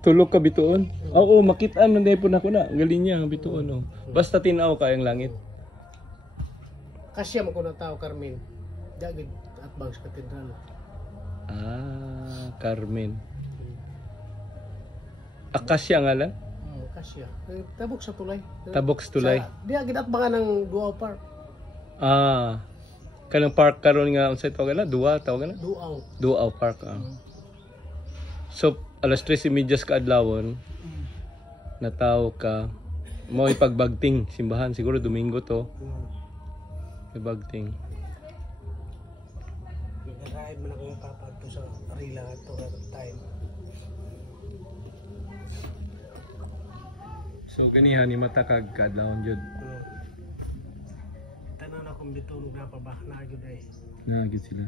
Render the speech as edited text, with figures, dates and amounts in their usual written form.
Tulog ka bituon? Oo, makitaan man po na ko na. Galing niya, bituon. Oh. Basta tinaw ka yung langit. Kasya mo ko na tao, Carmen. Dagid at bangs katedral. Ah, Carmen. Akasya nga lang? Kasya. Tabok sa tulay. Tabok sa tulay. Di agad at baka ng Duaw Park. Ah. Kanang park karon nga unsay tawag na? Duwa tawag na? Duaw. Duaw Park. So, alas 3:30 ka adlawon. Nataw ka. Mo ipagbagting simbahan siguro Domingo to. Ibagting. Nag-arrive man ako yung papa to sa Arila to at time. So ganihan ni matakag ka adlawon jud. Tanan akong bitong na pa ba na gyud ay. Na gid sila.